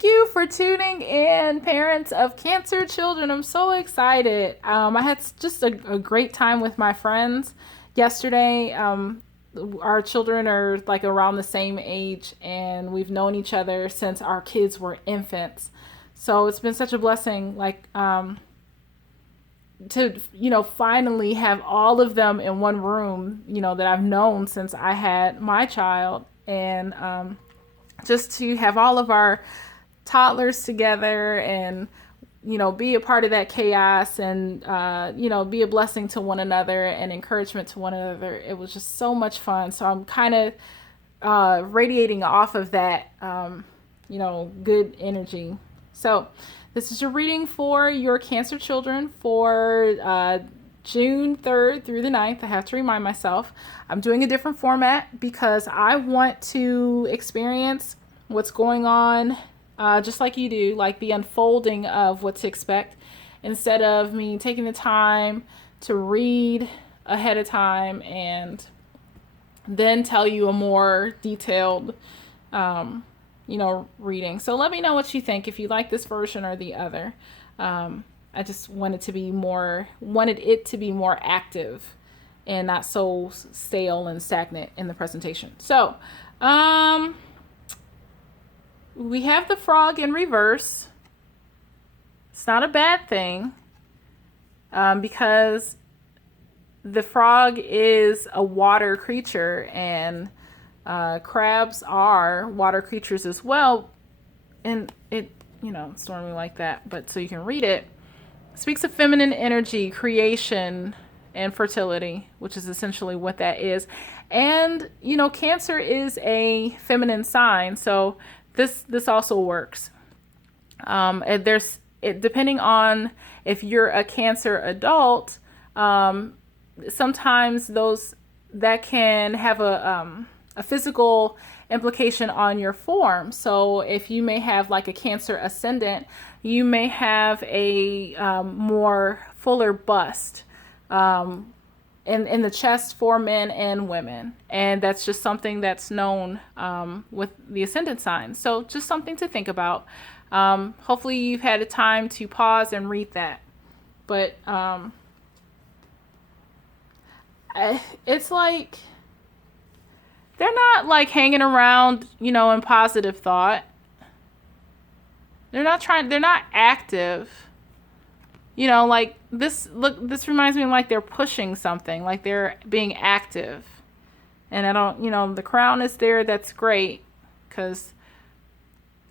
Thank you for tuning in, parents of Cancer children. I'm so excited. I had just a great time with my friends yesterday. Our children are like around the same age, and we've known each other since our kids were infants. So it's been such a blessing, to finally have all of them in one room, that I've known since I had my child, and just to have all of our toddlers together and be a part of that chaos, and be a blessing to one another and encouragement to one another. It was just so much fun. So I'm kind of radiating off of that good energy. So this is your reading for your Cancer children for June 3rd through the 9th. I have to remind myself I'm doing a different format because I want to experience what's going on just like you do, like the unfolding of what to expect, instead of me taking the time to read ahead of time and then tell you a more detailed reading. So let me know what you think, if you like this version or the other. I just wanted it to be more active and not so stale and stagnant in the presentation. So, we have the frog in reverse. It's not a bad thing, because the frog is a water creature, and crabs are water creatures as well. And it's normally like that, but so you can read it. It speaks of feminine energy, creation, and fertility, which is essentially what that is. And Cancer is a feminine sign, so this also works. Depending on if you're a Cancer adult, sometimes that can have a physical implication on your form. So if you may have like a Cancer ascendant, you may have a more fuller bust in the chest for men and women. And that's just something that's known with the ascendant sign. So just something to think about. Hopefully you've had a time to pause and read that. But it's like they're not like hanging around, in positive thought. They're not active. Like this reminds me like they're pushing something, like they're being active. And I don't, the crown is there. That's great, because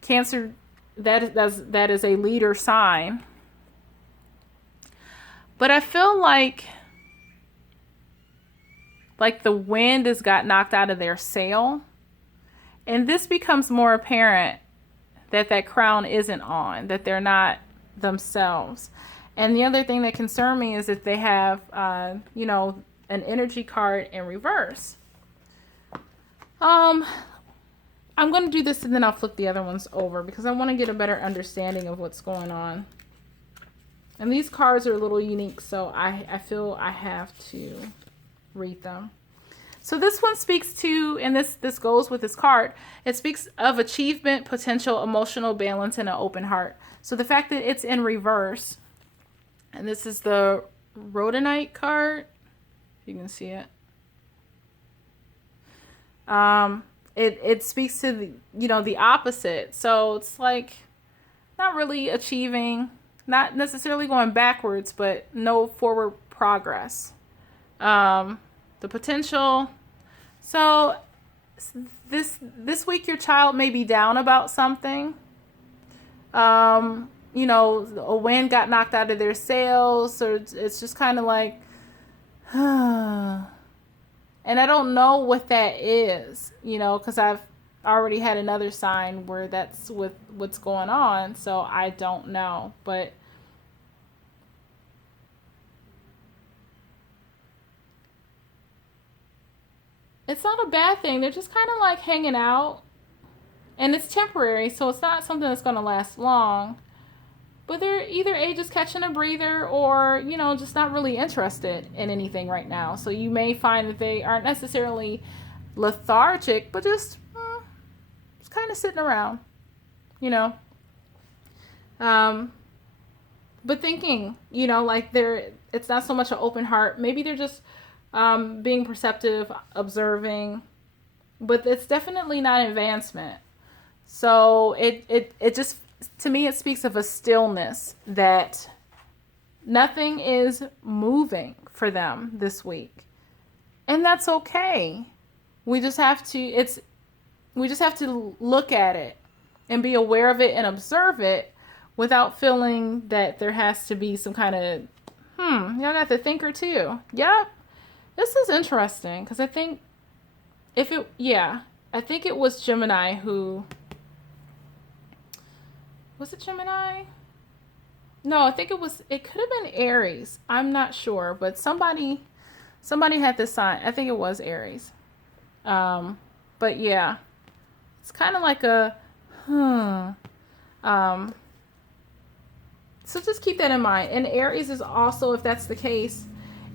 Cancer, that is a leader sign. But I feel like the wind has got knocked out of their sail. And this becomes more apparent that crown isn't on, that they're not themselves. And the other thing that concerned me is that they have, an energy card in reverse. I'm going to do this and then I'll flip the other ones over because I want to get a better understanding of what's going on. And these cards are a little unique, so I feel I have to read them. So this one speaks to, and this goes with this card, it speaks of achievement, potential, emotional balance, and an open heart. So the fact that it's in reverse, and this is the Rhodonite card, if you can see it. It speaks to the opposite. So it's like not really achieving, not necessarily going backwards, but no forward progress. The potential. So this week your child may be down about something. A wind got knocked out of their sails, or it's just kind of like, and I don't know what that is, because I've already had another sign where that's with what's going on, so I don't know, but it's not a bad thing. They're just kind of like hanging out, and it's temporary, so it's not something that's going to last long. But they're either just catching a breather or, just not really interested in anything right now. So you may find that they aren't necessarily lethargic, but just kind of sitting around, Um, but thinking, like it's not so much an open heart. Maybe they're just being perceptive, observing, but it's definitely not advancement. So it just, to me, it speaks of a stillness, that nothing is moving for them this week. And that's okay. We just have to look at it and be aware of it and observe it without feeling that there has to be some kind of, y'all got the thinker too. Yep. This is interesting because I think I think it was Gemini who, was it Gemini? No, I think it could have been Aries. I'm not sure, but somebody had this sign. I think it was Aries. But yeah, it's kind of like a, so just keep that in mind. And Aries is also, if that's the case,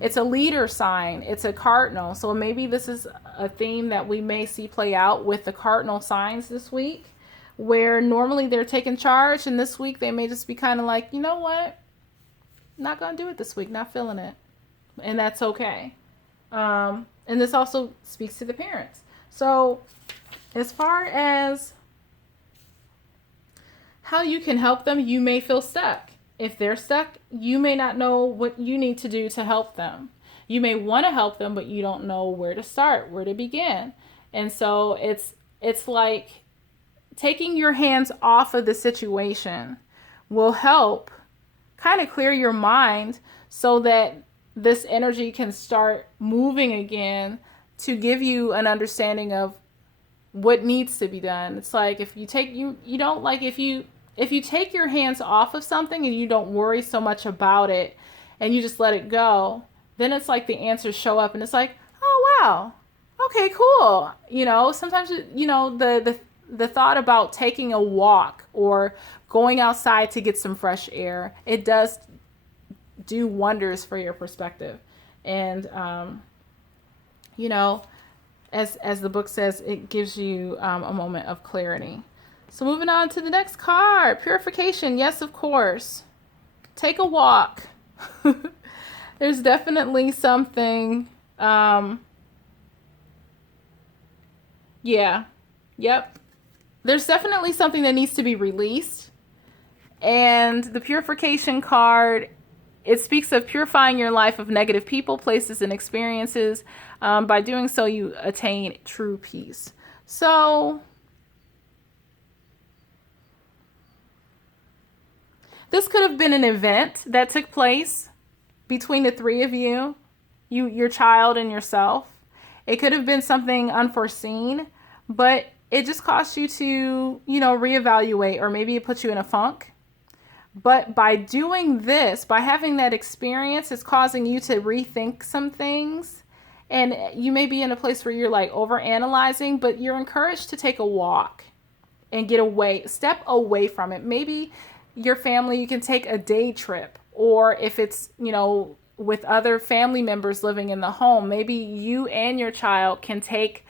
it's a leader sign. It's a cardinal. So maybe this is a theme that we may see play out with the cardinal signs this week, where normally they're taking charge, and this week they may just be kind of like, you know what? Not going to do it this week. Not feeling it. And that's okay. And this also speaks to the parents. So as far as how you can help them, you may feel stuck. If they're stuck, you may not know what you need to do to help them. You may want to help them, but you don't know where to start, where to begin. And so it's like taking your hands off of the situation will help kind of clear your mind so that this energy can start moving again, to give you an understanding of what needs to be done. It's like if you take if you take your hands off of something and you don't worry so much about it and you just let it go, then it's like the answers show up and it's like, oh wow, okay, cool. Sometimes the thought about taking a walk or going outside to get some fresh air, it does do wonders for your perspective. And as the book says, it gives you a moment of clarity. So moving on to the next card, purification. Yes, of course. Take a walk. There's definitely something. Yeah. Yep. There's definitely something that needs to be released. And the purification card, it speaks of purifying your life of negative people, places, and experiences. By doing so, you attain true peace. So this could have been an event that took place between the three of you, your child and yourself. It could have been something unforeseen, but it just caused you to, reevaluate, or maybe it put you in a funk. But by doing this, by having that experience, it's causing you to rethink some things. And you may be in a place where you're like overanalyzing, but you're encouraged to take a walk and get away, step away from it. Maybe your family, you can take a day trip, or if it's, with other family members living in the home, maybe you and your child can take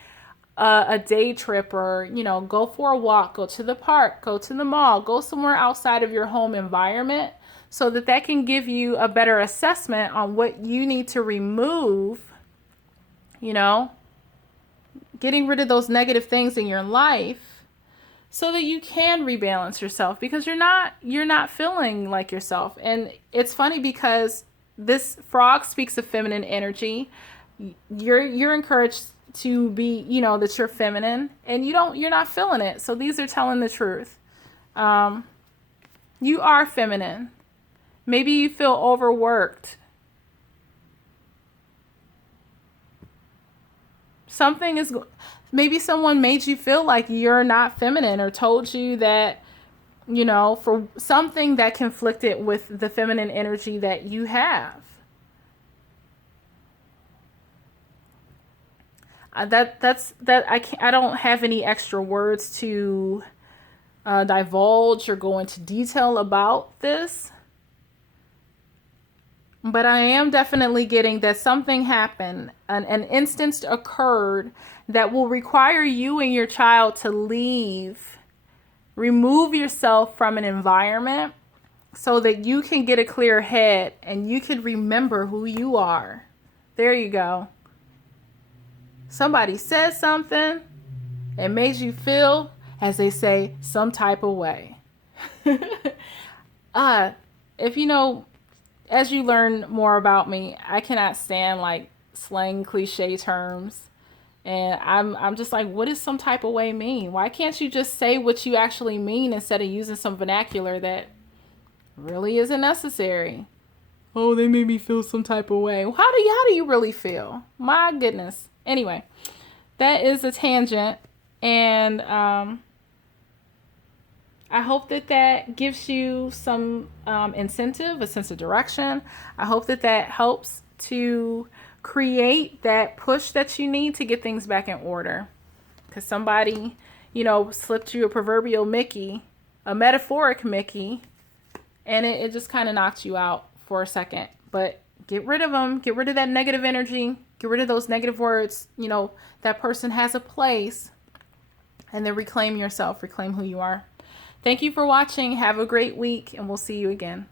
a day trip, or, go for a walk, go to the park, go to the mall, go somewhere outside of your home environment, so that can give you a better assessment on what you need to remove, getting rid of those negative things in your life, so that you can rebalance yourself, because you're not feeling like yourself. And it's funny because this frog speaks of feminine energy. You're encouraged to be, that you're feminine, and you're not feeling it. So these are telling the truth. You are feminine. Maybe you feel overworked. Maybe someone made you feel like you're not feminine, or told you that, for something that conflicted with the feminine energy that you have. I don't have any extra words to divulge or go into detail about this. But I am definitely getting that something happened, an instance occurred that will require you and your child to remove yourself from an environment so that you can get a clear head and you can remember who you are. There you go. Somebody said something and made you feel, as they say, some type of way. If you know, as you learn more about me, I cannot stand like slang cliche terms. And I'm just like, what does some type of way mean? Why can't you just say what you actually mean instead of using some vernacular that really isn't necessary? Oh, they made me feel some type of way. Well, how do you really feel? My goodness. Anyway, that is a tangent, and I hope that that gives you some incentive, a sense of direction. I hope that that helps to create that push that you need to get things back in order. Because somebody, slipped you a proverbial Mickey, a metaphoric Mickey, and it just kind of knocked you out for a second. But get rid of them. Get rid of that negative energy. Get rid of those negative words. That person has a place. And then reclaim yourself. Reclaim who you are. Thank you for watching. Have a great week, and we'll see you again.